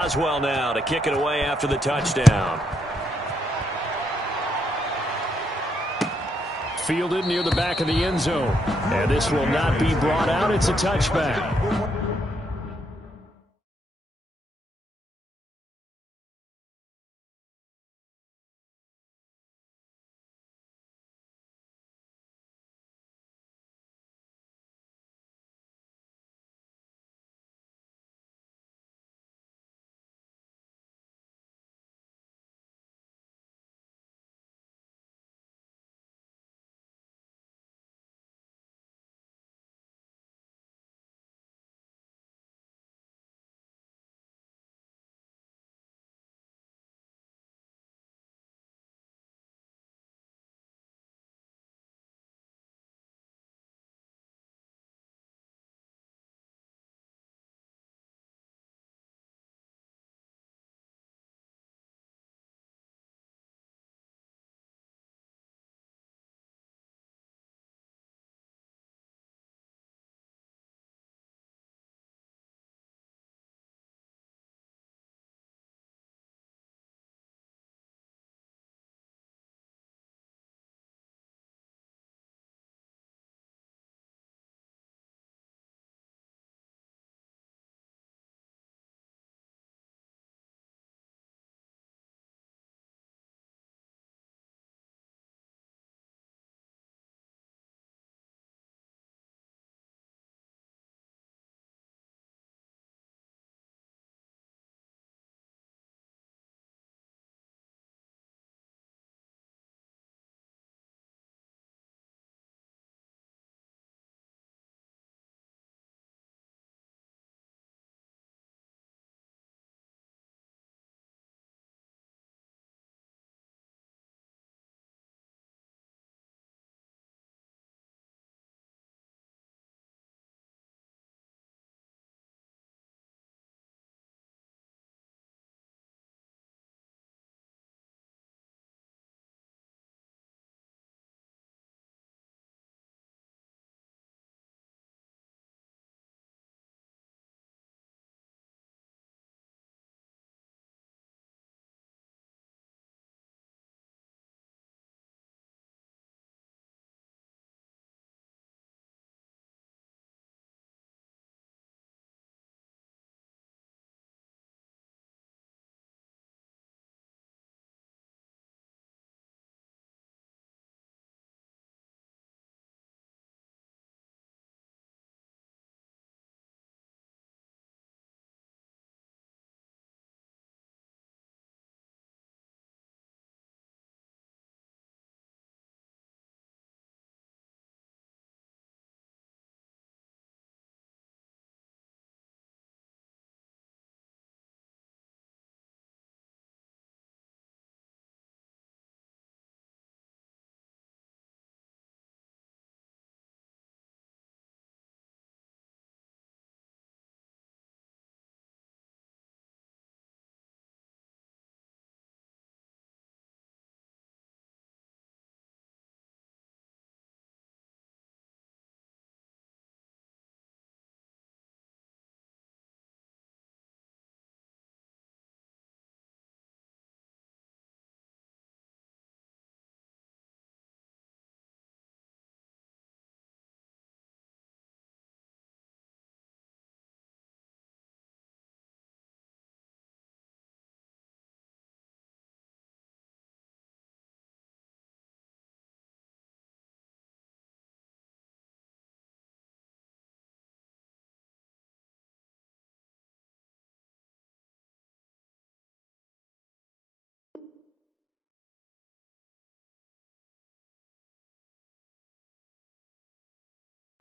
Oswell now to kick it away after the touchdown. Fielded near the back of the end zone. And this will not be brought out. It's a touchback.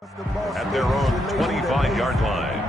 At their own 25-yard line.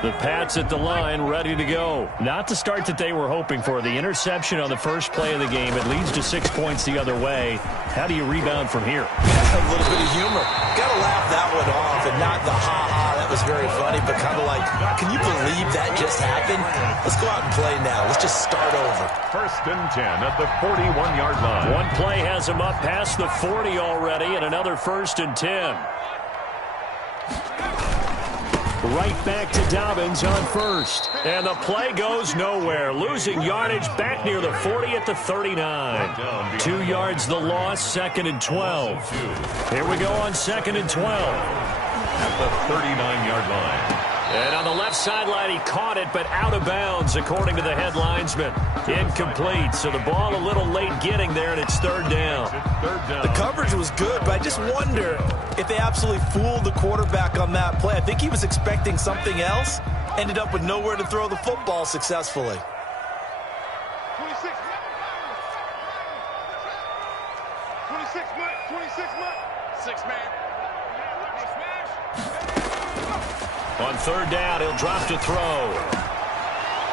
The Pats at the line, ready to go. Not the start that they were hoping for. The interception on the first play of the game. It leads to 6 points the other way. How do you rebound from here? A little bit of humor. Got to laugh that one off and not the ha-ha. That was very funny, but kind of like, can you believe that just happened? Let's go out and play now. Let's just start over. 1st and 10 at the 41-yard line. One play has him up past the 40 already, and another 1st and 10. Right back to Dobbins on first. And the play goes nowhere. Losing yardage back near the 40 at the 39. 2 yards the loss, 2nd and 12. Here we go on 2nd and 12. At the 39-yard line. And on the left sideline, he caught it, but out of bounds, according to the head linesman. Incomplete, so the ball a little late getting there, and it's 3rd down. The coverage was good, but I just wonder if they absolutely fooled the quarterback on that play. I think he was expecting something else, ended up with nowhere to throw the football successfully. 6-man. On 3rd down, he'll drop to throw.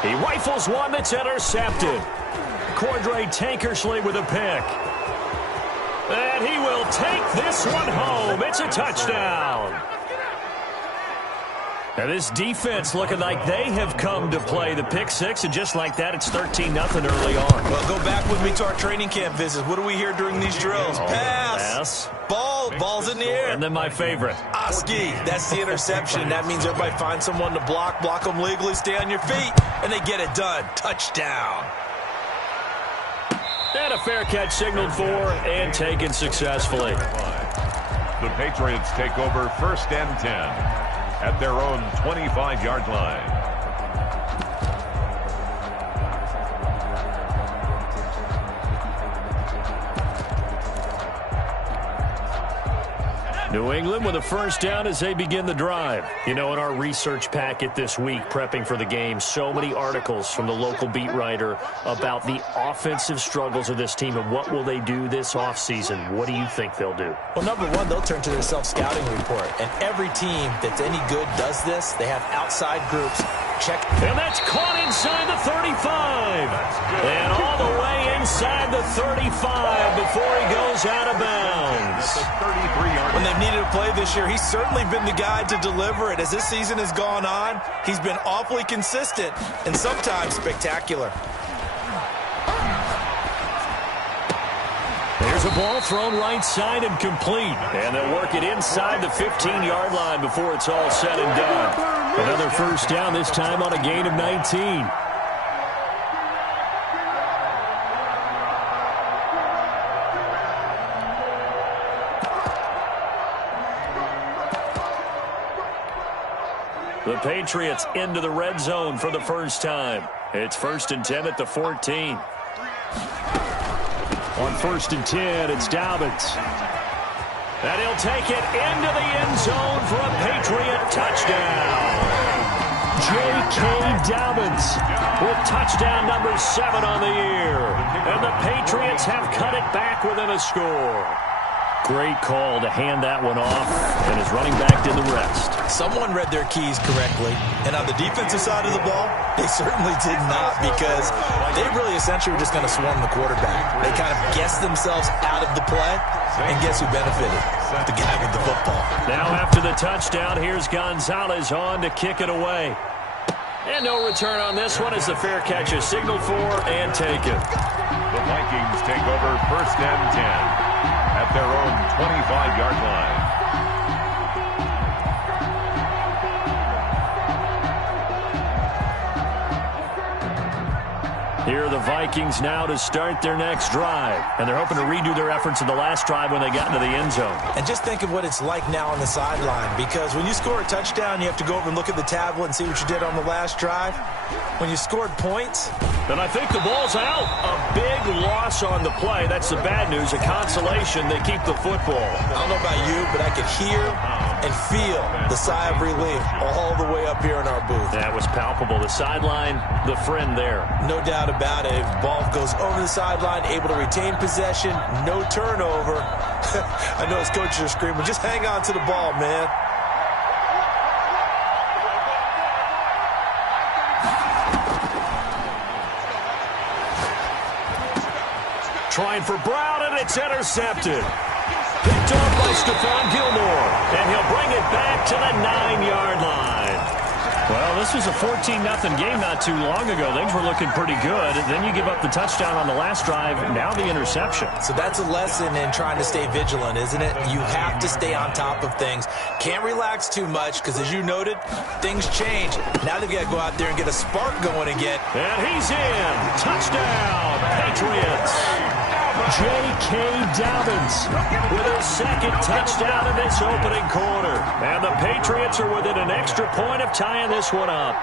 He rifles one that's intercepted. Cordray Tankersley with a pick. And he will take this one home. It's a touchdown. And this defense looking like they have come to play. The pick six, and just like that, it's 13-0 early on. Well, go back with me to our training camp visits. What do we hear during these drills? Pass. Ball's in the air. And then my favorite. Oski, that's the interception. That means everybody finds someone to block them legally, stay on your feet, and they get it done. Touchdown. And a fair catch signaled for and taken successfully. The Patriots take over 1st and 10 at their own 25-yard line. New England with a 1st down as they begin the drive. You know, in our research packet this week, prepping for the game, so many articles from the local beat writer about the offensive struggles of this team and what will they do this offseason. What do you think they'll do? Well, number one, they'll turn to their self-scouting report. And every team that's any good does this. They have outside groups. Check. And that's caught inside the 35. And all the way inside the 35 before he goes out of bounds. When they've needed a play this year, he's certainly been the guy to deliver it. As this season has gone on, he's been awfully consistent and sometimes spectacular. There's a ball thrown right side and complete. And they'll work it inside the 15-yard line before it's all said and done. Another 1st down, this time on a gain of 19. The Patriots into the red zone for the first time. It's 1st and 10 at the 14. On 1st and 10, it's Dobbins. And he'll take it into the end zone for a Patriot touchdown. J.K. Dobbins with touchdown number 7 on the year. And the Patriots have cut it back within a score. Great call to hand that one off, and his running back did the rest. Someone read their keys correctly, and on the defensive side of the ball, they certainly did not, because they really essentially were just going to swarm the quarterback. They kind of guessed themselves out of the play, and guess who benefited? The guy with the football. Now after the touchdown, here's Gonzalez on to kick it away. And no return on this one as the fair catch is signaled for and taken. The Vikings take over 1st and 10 at their own 25-yard line. Here are the Vikings now to start their next drive. And they're hoping to redo their efforts in the last drive when they got into the end zone. And just think of what it's like now on the sideline, because when you score a touchdown, you have to go over and look at the tablet and see what you did on the last drive. When you scored points, and I think the ball's out. A big loss on the play. That's the bad news. A consolation, they keep the football. I don't know about you, but I could hear and feel the sigh of relief all the way up here in our booth. That was palpable. The sideline, the friend there. No doubt about it. If the ball goes over the sideline, able to retain possession, no turnover. I know his coaches are screaming, just hang on to the ball, man. Trying for Brown, and it's intercepted. Picked off by Stephon Gilmore. And he'll bring it back to the 9-yard line. Well, this was a 14-0 game not too long ago. Things were looking pretty good. Then you give up the touchdown on the last drive. Now the interception. So that's a lesson in trying to stay vigilant, isn't it? You have to stay on top of things. Can't relax too much because, as you noted, things change. Now they've got to go out there and get a spark going again. And he's in. Touchdown, Patriots. J.K. Dobbins With his second touchdown in this opening quarter. And the Patriots are within an extra point of tying this one up.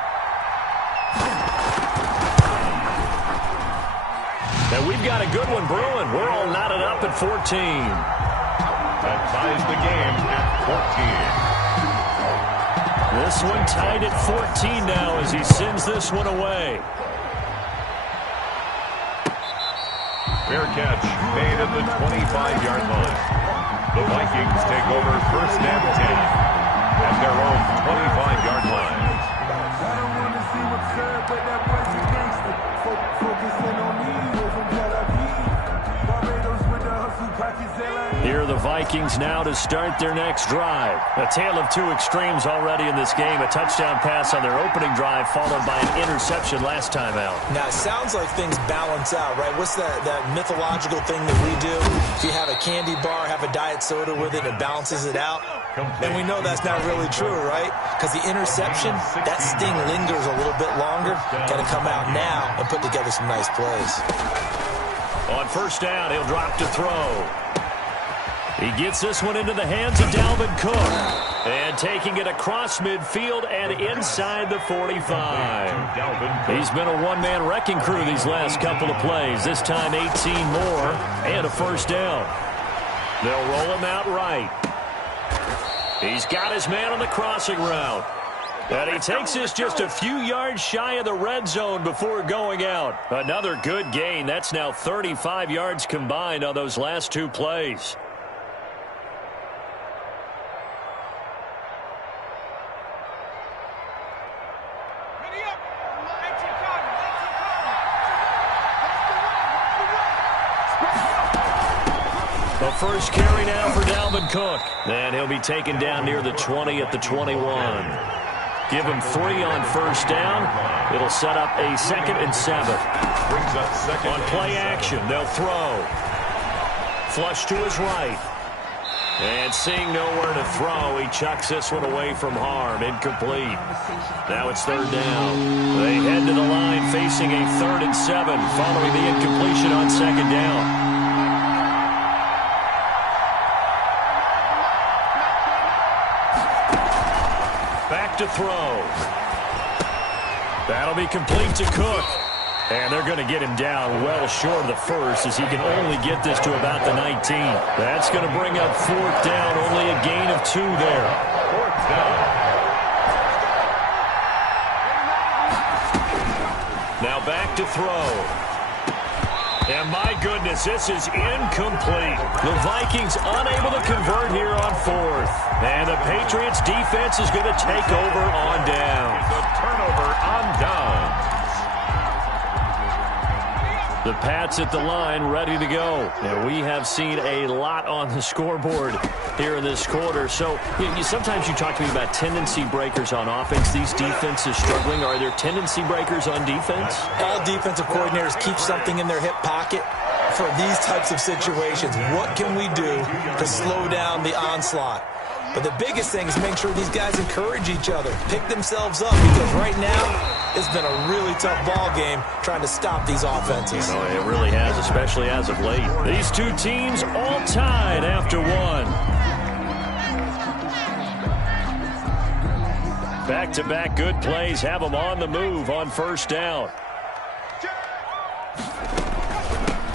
And we've got a good one brewing. We're all knotted up at 14. That ties the game at 14. This one tied at 14 now as he sends this one away. Fair catch made at the 25-yard line. The Vikings take over first and 10 at their own 25-yard line. I don't want to see what's said, but that was a gangster. Focusing on me, we're from Tel Aviv. Barbados with the hustle, Pakistan. Here are the Vikings now to start their next drive. A tale of two extremes already in this game. A touchdown pass on their opening drive followed by an interception last time out. Now, it sounds like things balance out, right? What's that mythological thing that we do? If you have a candy bar, have a diet soda with it, it balances it out. And we know that's not really true, right? Because the interception, that sting lingers a little bit longer. Got to come out now and put together some nice plays. On first down, he'll drop to throw. He gets this one into the hands of Dalvin Cook. And taking it across midfield and inside the 45. He's been a one-man wrecking crew these last couple of plays. This time 18 more and a first down. They'll roll him out right. He's got his man on the crossing route. And he takes this just a few yards shy of the red zone before going out. Another good gain. That's now 35 yards combined on those last two plays. The first carry now for Dalvin Cook. And he'll be taken down near the 20 at the 21. Give him 3 on first down. It'll set up a 2nd and 7. Brings up second. On play action, they'll throw. Flush to his right. And seeing nowhere to throw, he chucks this one away from harm. Incomplete. Now it's 3rd down. They head to the line facing a 3rd and 7 following the incompletion on 2nd down. To throw. That'll be complete to Cook. And they're going to get him down well short of the first as he can only get this to about the 19. That's going to bring up 4th down. Only a gain of 2 there. 4th down. Now back to throw. And my goodness, this is incomplete. The Vikings unable to convert here on 4th. And the Patriots defense is going to take over on down. The turnover on downs. The Pats at the line ready to go. And we have seen a lot on the scoreboard here in this quarter. So sometimes you talk to me about tendency breakers on offense. These defenses struggling. Are there tendency breakers on defense? All defensive coordinators keep something in their hip pocket for these types of situations. What can we do to slow down the onslaught? But the biggest thing is make sure these guys encourage each other, pick themselves up, because right now it's been a really tough ball game trying to stop these offenses. Oh, it really has, especially as of late. These two teams all tied after one. Back-to-back good plays have them on the move on first down.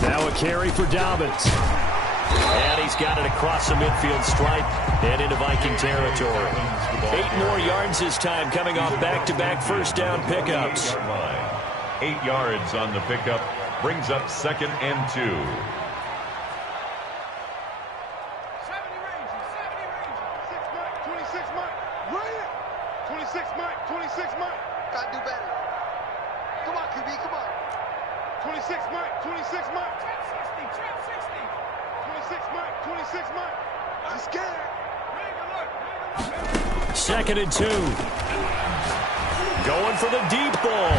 Now a carry for Dobbins. And he's got it across the midfield stripe and into Viking territory. 8 more yards this time coming off back-to-back first down pickups. 8 yards on the pickup. Brings up 2nd and 2. 70 range, 6 Mike, 26 Mike, right it. 26 Mike, 26 Mike. Gotta do better. Come on, QB, come on. 26 Mike, 26 Mike. 26 Mike. 26 months. I'm scared. 2nd and 2. Going for the deep ball.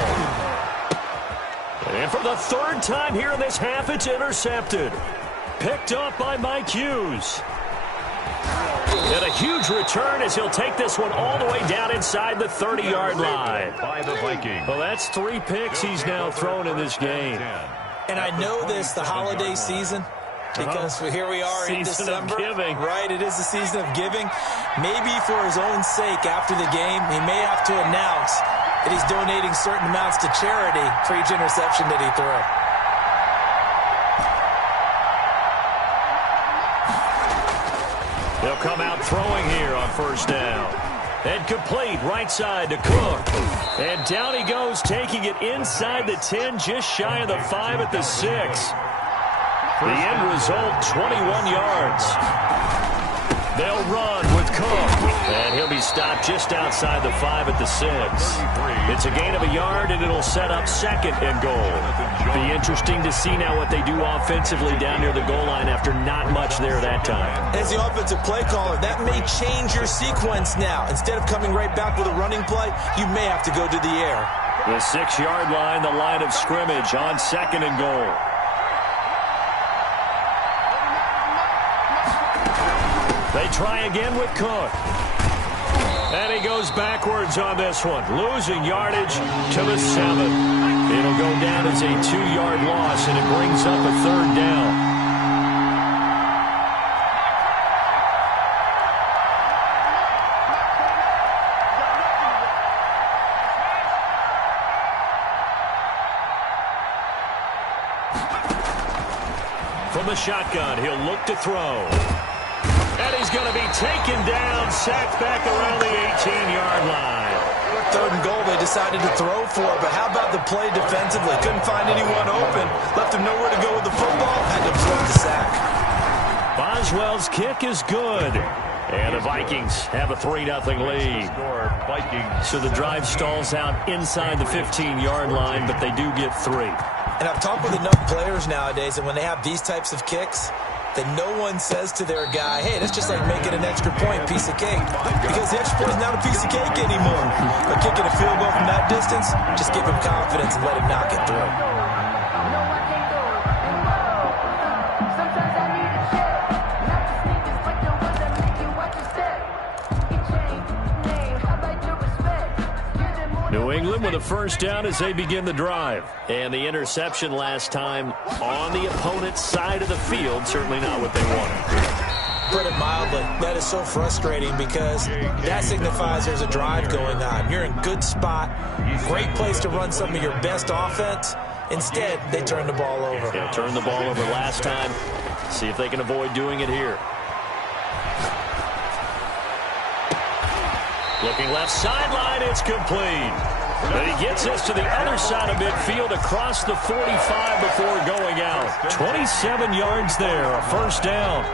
And for the 3rd time here in this half, it's intercepted. Picked up by Mike Hughes. And a huge return as he'll take this one all the way down inside the 30-yard line. By the Vikings. Well, that's 3 picks he's now thrown in this game. And I know this, the holiday season, because here we are in December. Giving. Right, it is the season of giving. Maybe for his own sake after the game, he may have to announce that he's donating certain amounts to charity for each interception that he threw. They'll come out throwing here on 1st down. And complete right side to Cook. And down he goes, taking it inside the 10, just shy of the 5 at the 6. The end result, 21 yards. They'll run with Cook. And he'll be stopped just outside the 5 at the 6. It's a gain of a yard, and it'll set up 2nd and goal. Be interesting to see now what they do offensively down near the goal line after not much there that time. As the offensive play caller, that may change your sequence now. Instead of coming right back with a running play, you may have to go to the air. The 6-yard line, the line of scrimmage on 2nd and goal. They try again with Cook. And he goes backwards on this one, losing yardage to the 7. It'll go down as a 2-yard loss, and it brings up a 3rd down. From the shotgun, he'll look to throw. And he's going to be taken down, sacked back around the 18-yard line. 3rd and goal they decided to throw for, but how about the play defensively? Couldn't find anyone open. Left him nowhere to go with the football. Had to absorb the sack. Boswell's kick is good. And the Vikings have a 3-0 lead. Vikings. So the drive stalls out inside the 15-yard line, but they do get 3. And I've talked with enough players nowadays that when they have these types of kicks, that no one says to their guy, hey, that's just like making an extra point, piece of cake. Because the extra point is not a piece of cake anymore. But kicking a field goal from that distance, just give him confidence and let him knock it through. New England with a 1st down as they begin the drive. And the interception last time on the opponent's side of the field, certainly not what they wanted. Put it mildly, that is so frustrating because that signifies there's a drive going on. You're in good spot, great place to run some of your best offense. Instead, they turn the ball over. Yeah, turned the ball over last time. See if they can avoid doing it here. Looking left sideline, it's complete. But he gets us to the other side of midfield across the 45 before going out. 27 yards there, a 1st down.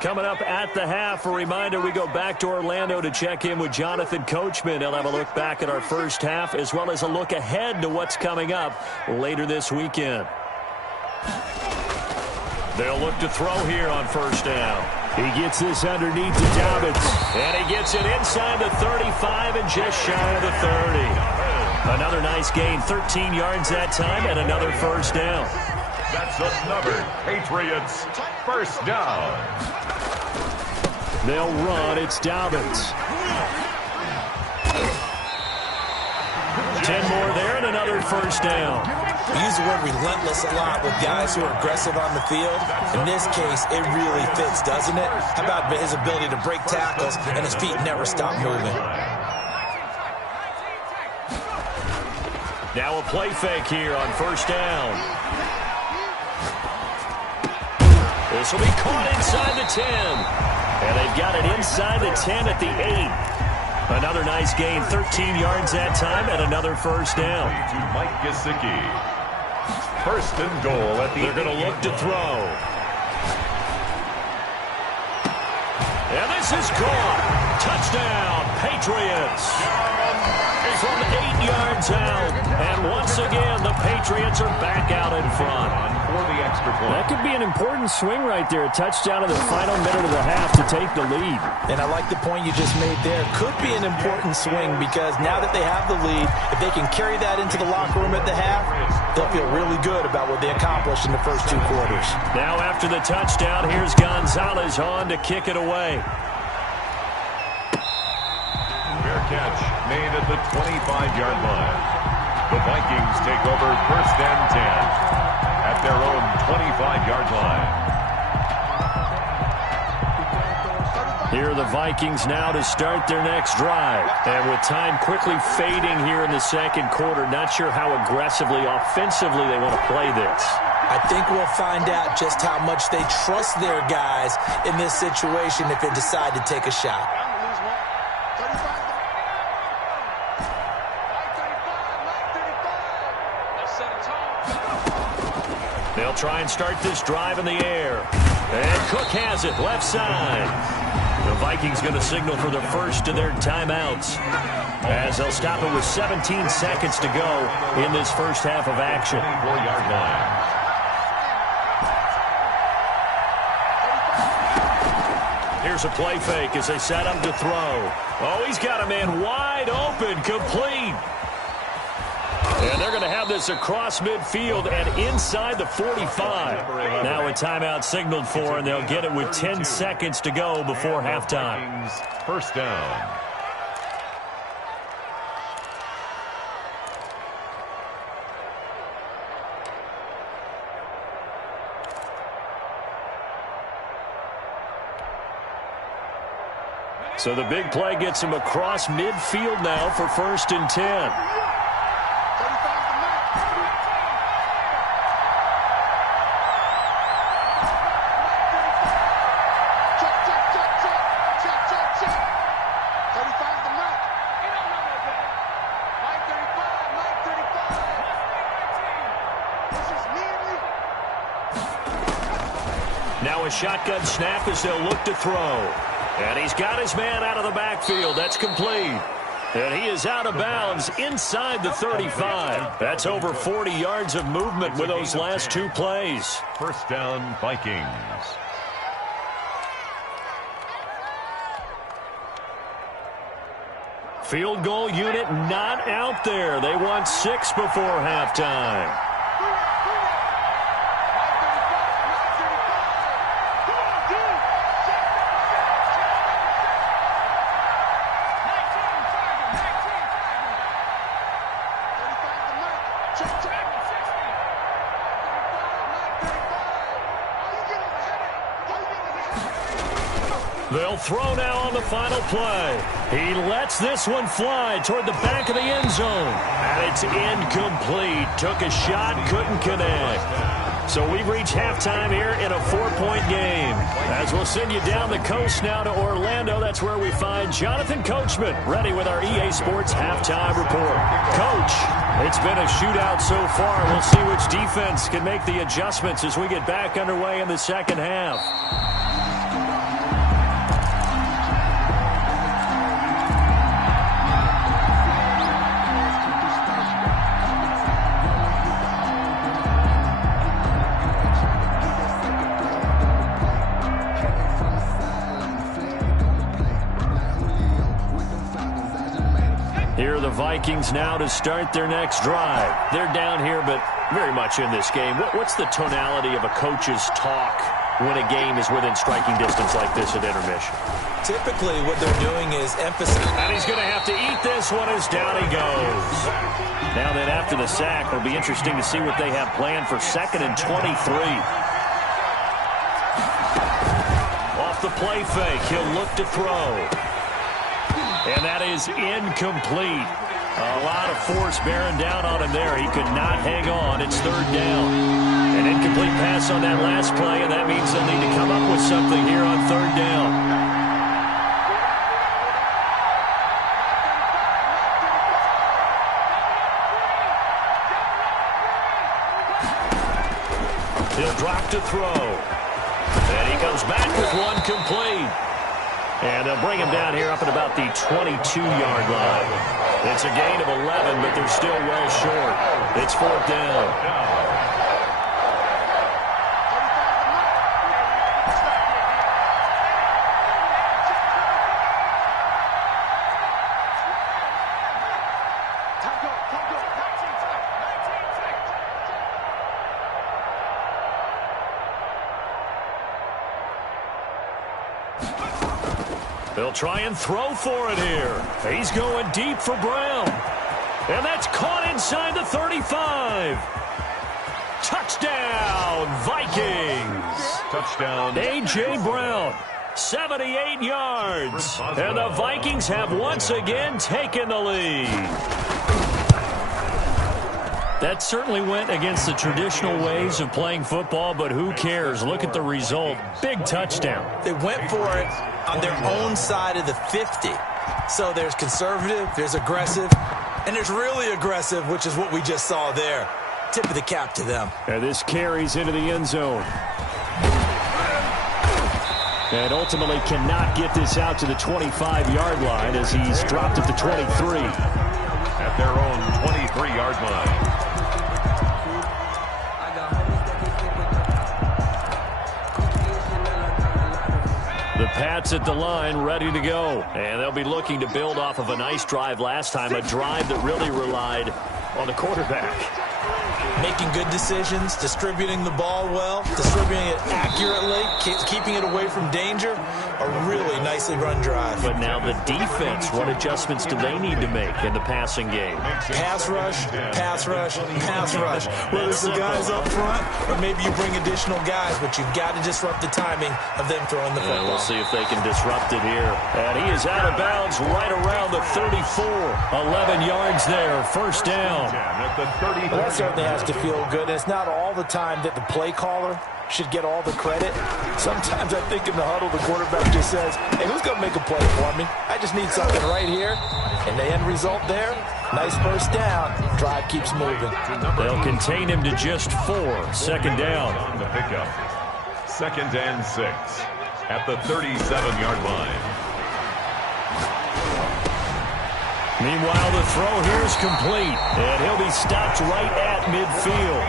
Coming up at the half, a reminder, we go back to Orlando to check in with Jonathan Coachman. He'll have a look back at our 1st half as well as a look ahead to what's coming up later this weekend. They'll look to throw here on 1st down. He gets this underneath to Dobbins. And he gets it inside the 35 and just shy of the 30. Another nice gain, 13 yards that time, and another 1st down. That's another Patriots 1st down. They'll run. It's Dobbins. 10 more there and another 1st down. We use the word relentless a lot with guys who are aggressive on the field. In this case, it really fits, doesn't it? How about his ability to break tackles and his feet never stop moving? Now a play fake here on 1st down. This will be caught inside the 10. And they've got it inside the 10 at the 8. Another nice gain, 13 yards that time, and another 1st down. To Mike Gesicki. 1st and goal at the. They're going to look to throw. And this is caught. Touchdown, Patriots. from 8 yards out. And once again, the Patriots are back out in front. For the extra point. That could be an important swing right there. A touchdown in the final minute of the half to take the lead. And I like the point you just made there. Could be an important swing because now that they have the lead, if they can carry that into the locker room at the half, they'll feel really good about what they accomplished in the first 2 quarters. Now after the touchdown, here's Gonzalez on to kick it away. Fair catch made at the 25-yard line. The Vikings take over first and 10 at their own 25-yard line. Here are the Vikings now to start their next drive. And with time quickly fading here in the second quarter, not sure how aggressively, offensively they want to play this. I think we'll find out just how much they trust their guys in this situation if they decide to take a shot. They'll try and start this drive in the air. And Cook has it, left side. The Vikings going to signal for the first of their timeouts, as they'll stop it with 17 seconds to go in this first half of action. 4-yard line. Here's a play fake as they set up to throw. Oh, he's got a man wide open, complete. And they're going to have this across midfield and inside the 45. Now a timeout signaled for, and they'll get it with 10 seconds to go before halftime. First down. So the big play gets him across midfield now for first and 10. Now a shotgun snap as they'll look to throw. And he's got his man out of the backfield. That's complete. And he is out of bounds inside the 35. That's over 40 yards of movement with those last 2 plays. First down, Vikings. Field goal unit not out there. They want 6 before halftime. They'll throw now on the final play. He lets this one fly toward the back of the end zone. And it's incomplete. Took a shot, couldn't connect. So we've reached halftime here in a 4-point game. As we'll send you down the coast now to Orlando, that's where we find Jonathan Coachman, ready with our EA Sports Halftime Report. Coach, it's been a shootout so far. We'll see which defense can make the adjustments as we get back underway in the second half. Here are the Vikings now to start their next drive. They're down here, but very much in this game. What's the tonality of a coach's talk when a game is within striking distance like this at intermission? Typically, what they're doing is emphasizing. And he's going to have to eat this one as down he goes. Now then, after the sack, it'll be interesting to see what they have planned for 2nd and 23. Off the play fake, he'll look to throw. And that is incomplete. A lot of force bearing down on him there. He could not hang on. It's 3rd down. An incomplete pass on that last play, and that means they'll need to come up with something here on 3rd down. He'll drop to throw. And he comes back with one complete. And they'll bring him down here up at about the 22-yard line. It's a gain of 11, but they're still well short. It's 4th down. They'll try and throw for it here. He's going deep for Brown. And that's caught inside the 35. Touchdown, Vikings. Touchdown. A.J. Brown, 78 yards. And the Vikings have once again taken the lead. That certainly went against the traditional ways of playing football, but who cares? Look at the result. Big touchdown. They went for it on their own side of the 50. So there's conservative, there's aggressive, and there's really aggressive, which is what we just saw there. Tip of the cap to them. And this carries into the end zone. And ultimately cannot get this out to the 25-yard line as he's dropped at the 23. At their own 23-yard line. The Pats at the line, ready to go. And they'll be looking to build off of a nice drive last time, a drive that really relied on the quarterback. Making good decisions, distributing the ball well, distributing it accurately, keeping it away from danger. A really nicely run drive. But now the defense, what adjustments do they need to make in the passing game? Pass rush, pass rush, pass rush. Whether it's the guys up front or maybe you bring additional guys, but you've got to disrupt the timing of them throwing the football. We'll see if they can disrupt it here. And he is out of bounds right around the 34. 11 yards there, 1st down. Well, that certainly has to feel good. And it's not all the time that the play caller should get all the credit. Sometimes I think in the huddle, the quarterback just says, hey, who's going to make a play for me? I just need something right here. And the end result there, nice 1st down. Drive keeps moving. They'll contain him to just 4. 2nd down. On the pickup. 2nd and 6 at the 37-yard line. Meanwhile, the throw here is complete, and he'll be stopped right at midfield.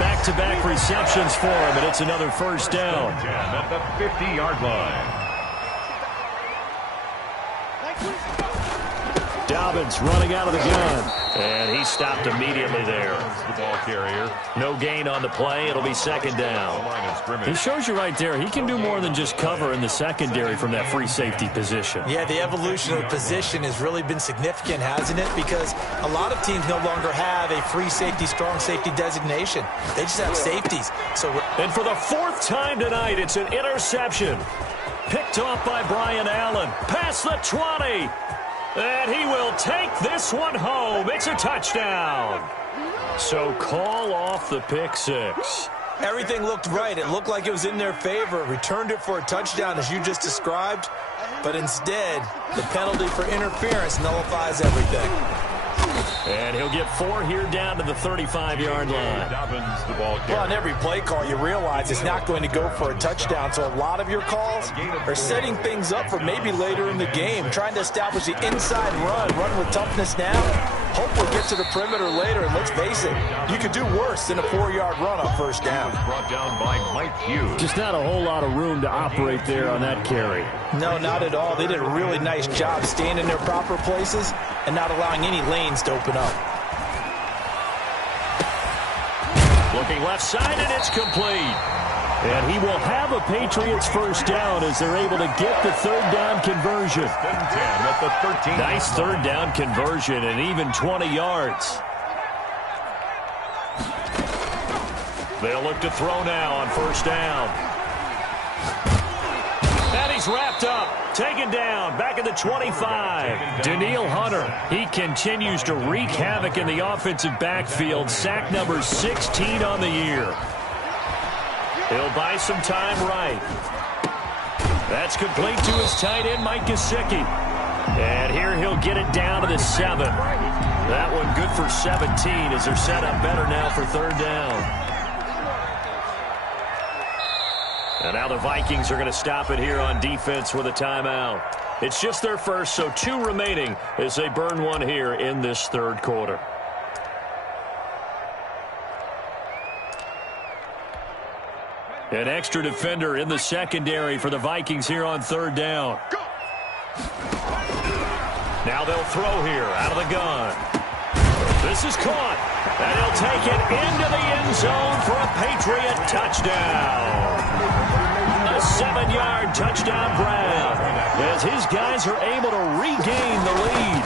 Back-to-back receptions for him, and it's another 1st down. At the 50-yard line. Dobbins running out of the gun, and he stopped immediately there. The ball carrier. No gain on the play. It'll be 2nd down. He shows you right there, he can do more than just cover in the secondary from that free safety position. Yeah, the evolution of the position has really been significant, hasn't it? Because a lot of teams no longer have a free safety, strong safety designation. They just have safeties. And for the 4th time tonight, it's an interception. Picked off by Brian Allen. Past the 20. And he will take this one home. It's a touchdown. So call off the pick 6. Everything looked right. It looked like it was in their favor. Returned it for a touchdown, as you just described. But instead, the penalty for interference nullifies everything. And he'll get 4 here down to the 35-yard line. Dobbins, the ball carrier. Well, on every play call, you realize it's not going to go for a touchdown. So a lot of your calls are setting things up for maybe later in the game, trying to establish the inside run with toughness now. Hope we'll get to the perimeter later, and let's face it, you could do worse than a 4-yard run on 1st down. Brought down by Mike Hughes. Just not a whole lot of room to operate there on that carry. No, not at all. They did a really nice job staying in their proper places and not allowing any lanes to open up. Looking left side, and it's complete. And he will have a Patriots 1st down as they're able to get the 3rd down conversion. At the 13. Nice 3rd down conversion and even 20 yards. They'll look to throw now on 1st down. And he's wrapped up. Taken down, back at the 25. Danielle Hunter, he continues to wreak havoc in the offensive backfield. Sack number 16 on the year. He'll buy some time right. That's complete to his tight end, Mike Gesicki. And here he'll get it down to the 7. That one good for 17 as they're set up better now for 3rd down. And now the Vikings are going to stop it here on defense with a timeout. It's just their first, so 2 remaining as they burn one here in this third quarter. An extra defender in the secondary for the Vikings here on third down. Now they'll throw here out of the gun. This is caught, and he'll take it into the end zone for a Patriot touchdown. A 7-yard touchdown grab as his guys are able to regain the lead.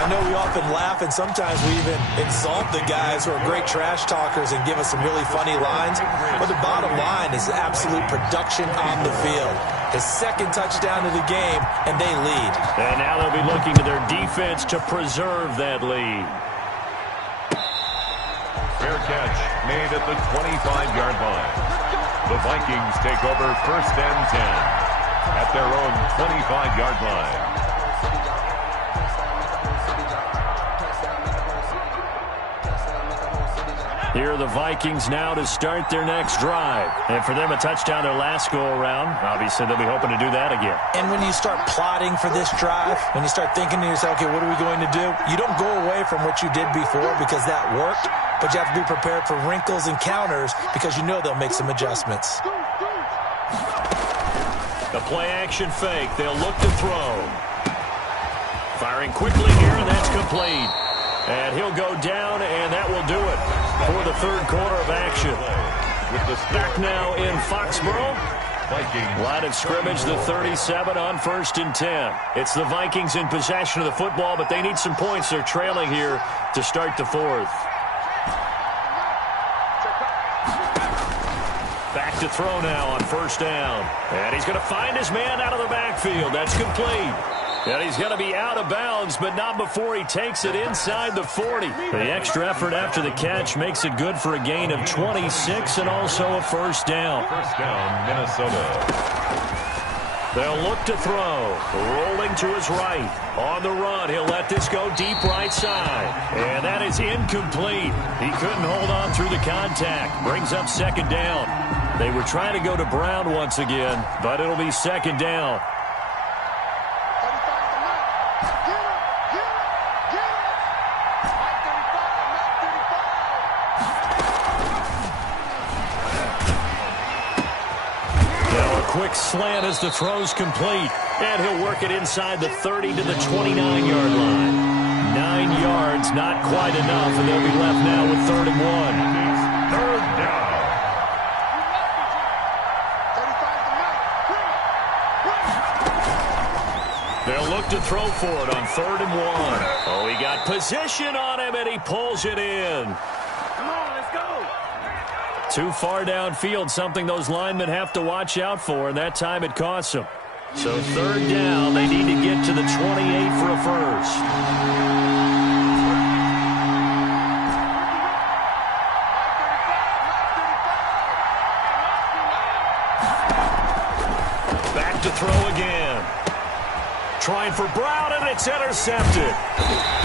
I know we often laugh, and sometimes we even insult the guys who are great trash talkers and give us some really funny lines. But the bottom line is absolute production on the field. His second touchdown of the game, and they lead. And now they'll be looking to their defense to preserve that lead. Fair catch made at the 25-yard line. The Vikings take over first and 10 at their own 25-yard line. Here are the Vikings now to start their next drive. And for them, a touchdown their last go-around. Obviously, they'll be hoping to do that again. And when you start plotting for this drive, when you start thinking to yourself, okay, what are we going to do? You don't go away from what you did before because that worked, but you have to be prepared for wrinkles and counters because you know they'll make some adjustments. The play-action fake. They'll look to throw. Firing quickly here, and that's complete. And he'll go down, and that will do it for the third quarter of action. Back now in Foxborough. Line of scrimmage, the 37 on 1st and 10. It's the Vikings in possession of the football, but they need some points. They're trailing here to start the fourth. Back to throw now on 1st down. And he's going to find his man out of the backfield. That's complete. And he's going to be out of bounds, but not before he takes it inside the 40. The extra effort after the catch makes it good for a gain of 26 and also a 1st down. First down, Minnesota. They'll look to throw. Rolling to his right. On the run, he'll let this go deep right side. And that is incomplete. He couldn't hold on through the contact. Brings up 2nd down. They were trying to go to Brown once again, but it'll be 2nd down. Quick slant as the throw's complete. And he'll work it inside the 30 to the 29-yard line. 9 yards, not quite enough, and they'll be left now with 3rd and 1. Third down. They'll look to throw for it on 3rd and 1. Oh, he got position on him, and he pulls it in. Too far downfield, something those linemen have to watch out for, and that time it costs them. So 3rd down, they need to get to the 28 for a first. Back to throw again. Trying for Brown, and it's intercepted.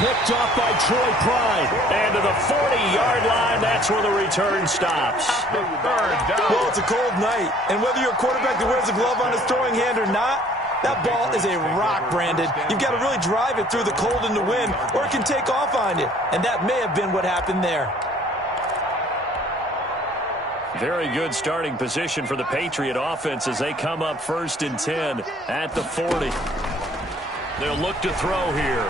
Picked off by Troy Pride. And to the 40-yard line, that's where the return stops. Well, it's a cold night, and whether you're a quarterback that wears a glove on his throwing hand or not, that ball is a rock, Brandon. You've got to really drive it through the cold and the wind, or it can take off on you. And that may have been what happened there. Very good starting position for the Patriot offense as they come up 1st and 10 at the 40. They'll look to throw here.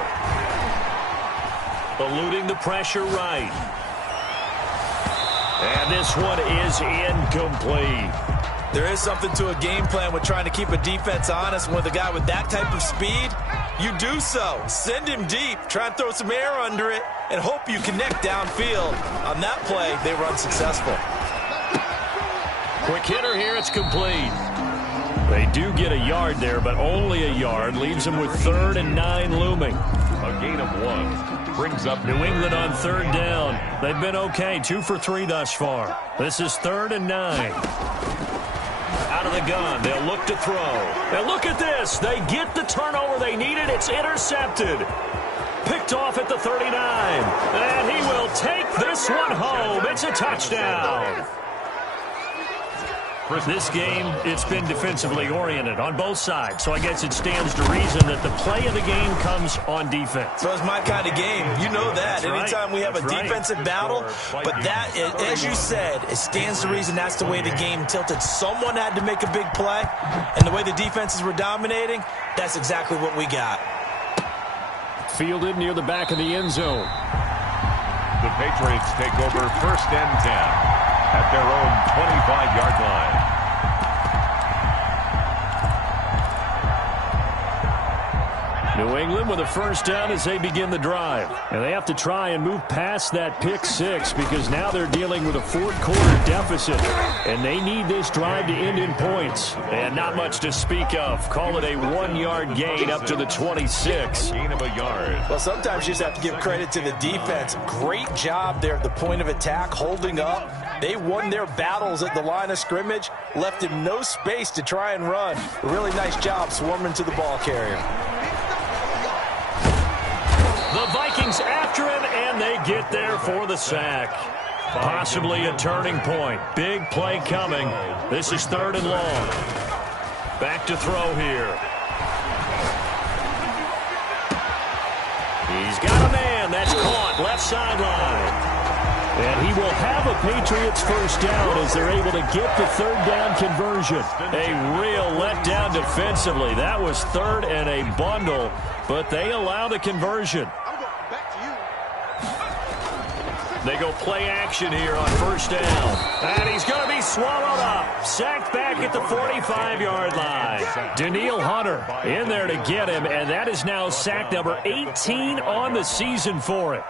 Eluding the pressure right. And this one is incomplete. There is something to a game plan with trying to keep a defense honest. With a guy with that type of speed, you do so. Send him deep, try and throw some air under it, and hope you connect downfield. On that play, they were unsuccessful. Quick hitter here, it's complete. They do get a yard there, but only a yard. Leaves them with 3rd and 9 looming. A gain of 1 brings up New England on 3rd down. They've been okay, 2 for 3 thus far. This is 3rd and 9. Out of the gun, they'll look to throw. And look at this. They get the turnover they needed. It's intercepted. Picked off at the 39. And he will take this one home. It's a touchdown. This game, it's been defensively oriented on both sides, so I guess it stands to reason that the play of the game comes on defense. So it's my kind of game. You know that. Anytime we have a defensive battle, but that, as you said, it stands to reason that's the way the game tilted. Someone had to make a big play, and the way the defenses were dominating, that's exactly what we got. Fielded near the back of the end zone. The Patriots take over 1st and 10 at their own 25-yard line. New England with a first down as they begin the drive. And they have to try and move past that pick six because now they're dealing with a fourth-quarter deficit. And they need this drive to end in points. And not much to speak of. Call it a 1-yard gain up to the 26. Gain of a yard. Well, sometimes you just have to give credit to the defense. Great job there at the point of attack, holding up. They won their battles at the line of scrimmage, left him no space to try and run. A really nice job swarming to the ball carrier. The Vikings after him, and they get there for the sack. Possibly a turning point. Big play coming. This is 3rd and long. Back to throw here. He's got a man. That's caught. Left sideline. And he will have a Patriots first down as they're able to get the 3rd down conversion. A real letdown defensively. That was 3rd and a bundle, but they allow the conversion. They go play action here on 1st down. And he's going to be swallowed up. Sacked back at the 45-yard line. Danielle Hunter in there to get him, and that is now sack number 18 on the season for him.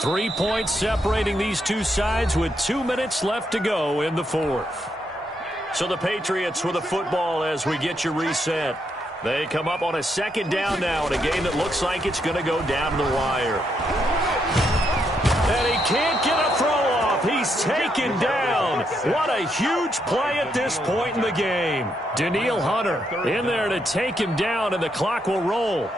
3 points separating these two sides with 2 minutes left to go in the 4th. So the Patriots with the football as we get you reset. They come up on a 2nd down now in a game that looks like it's going to go down to the wire. And he can't get a throw off. He's taken down. What a huge play at this point in the game. Danielle Hunter in there to take him down, and the clock will roll.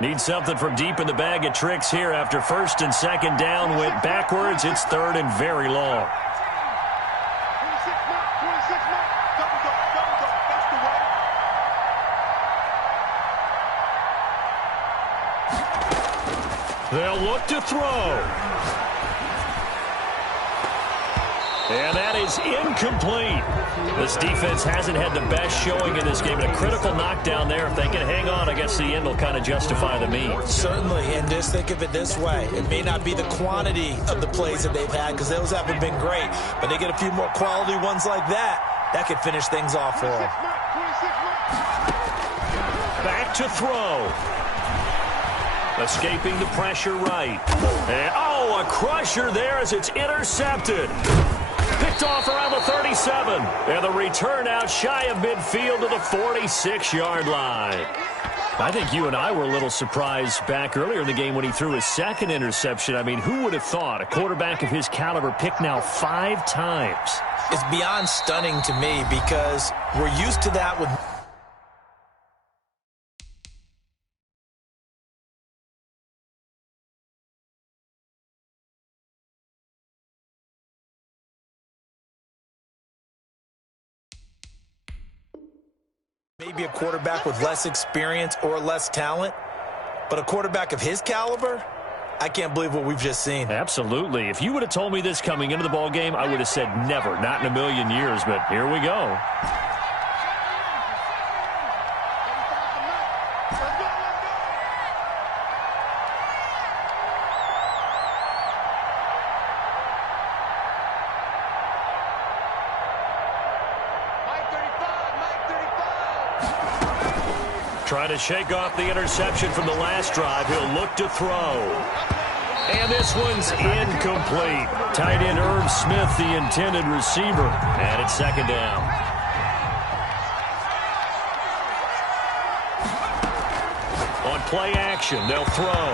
Need something from deep in the bag of tricks here after 1st and 2nd down went backwards. It's 3rd and very long. They'll look to throw. And that is incomplete. This defense hasn't had the best showing in this game. And a critical knockdown there. If they can hang on, I guess the end will kind of justify the means. Certainly, and just think of it this way. It may not be the quantity of the plays that they've had because those haven't been great. But they get a few more quality ones like that. That could finish things off for them. Back to throw. Escaping the pressure right. And, oh, a crusher there as it's intercepted. Picked off around the 37. And the return out shy of midfield to the 46-yard line. I think you and I were a little surprised back earlier in the game when he threw his 2nd interception. I mean, who would have thought a quarterback of his caliber picked now 5 times? It's beyond stunning to me because we're used to that with maybe a quarterback with less experience or less talent, but a quarterback of his caliber, I can't believe what we've just seen. Absolutely. If you would have told me this coming into the ball game, I would have said never, not in a million years, but here we go. Trying to shake off the interception from the last drive. He'll look to throw. And this one's incomplete. Tight end Irv Smith, the intended receiver. And it's 2nd down. On play action, they'll throw.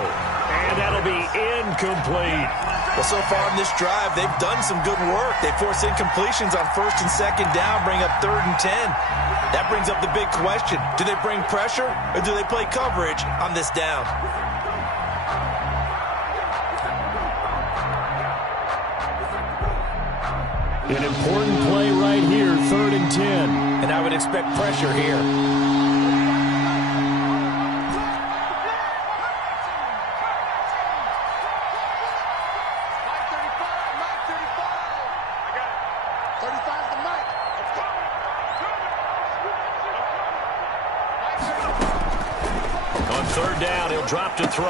And that'll be incomplete. Well, so far in this drive, they've done some good work. They force incompletions on 1st and 2nd down, bring up 3rd and 10. That brings up the big question. Do they bring pressure or do they play coverage on this down? An important play right here, 3rd and 10. And I would expect pressure here. On 3rd down, he'll drop to throw.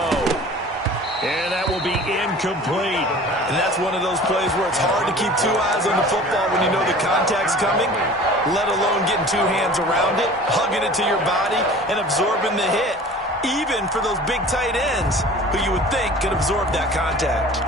And that will be incomplete. And that's one of those plays where it's hard to keep 2 eyes on the football when you know the contact's coming, let alone getting 2 hands around it, hugging it to your body, and absorbing the hit, even for those big tight ends who you would think could absorb that contact.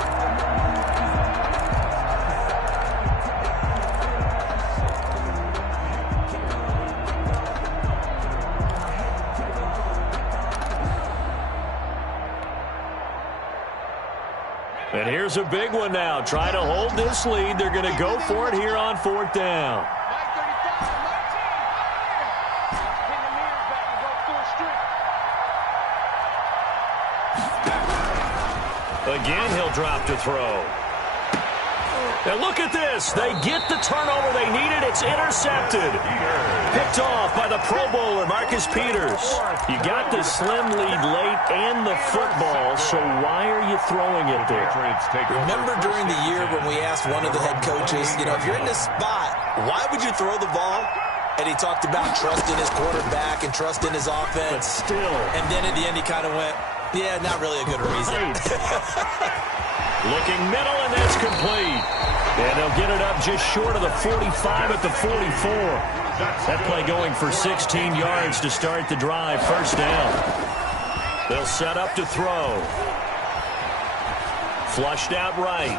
And here's a big one now. Try to hold this lead. They're going to go for it here on 4th down. Again, he'll drop to throw. And look at this. They get the turnover they needed. It's intercepted. Picked off by the Pro Bowler, Marcus Peters. You got the slim lead late and the football, so why are you throwing it there? Remember during the year when we asked one of the head coaches, you know, if you're in this spot, why would you throw the ball? And he talked about trusting his quarterback and trusting his offense. But still. And then at the end he kind of went, yeah, not really a good reason. Looking middle, and that's complete. And they'll get it up just short of the 45 at the 44. That play going for 16 yards to start the drive. 1st down. They'll set up to throw. Flushed out right.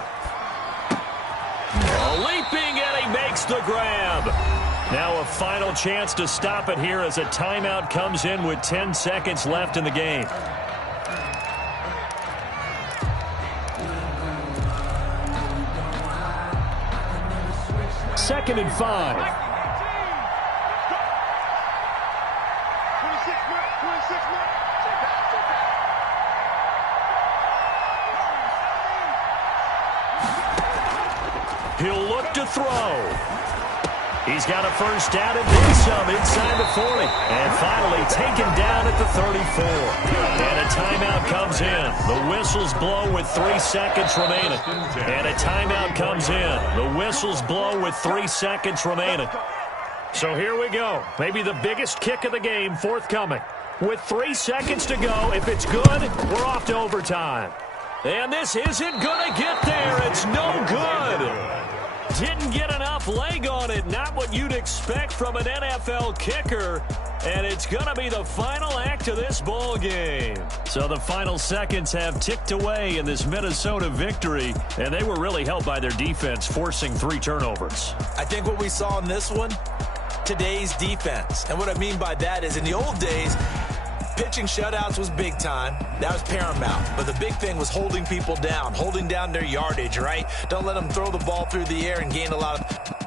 Leaping, and he makes the grab. Now a final chance to stop it here as a timeout comes in with 10 seconds left in the game. 2nd and 5. 26 He'll look to throw. He's got a 1st down and then some inside the 40. And finally taken down at the 34. And a timeout comes in. The whistles blow with 3 seconds remaining. And a timeout comes in. The whistles blow with 3 seconds remaining. So here we go. Maybe the biggest kick of the game forthcoming. With 3 seconds to go, if it's good, we're off to overtime. And this isn't going to get there. It's no good. Didn't get enough leg on it. Not what you'd expect from an NFL kicker. And it's going to be the final act of this ball game. So the final seconds have ticked away in this Minnesota victory. And they were really helped by their defense, forcing 3 turnovers. I think what we saw in this one, today's defense. And what I mean by that is in the old days, pitching shutouts was big time. That was paramount. But the big thing was holding people down, holding down their yardage, right? Don't let them throw the ball through the air and gain a lot of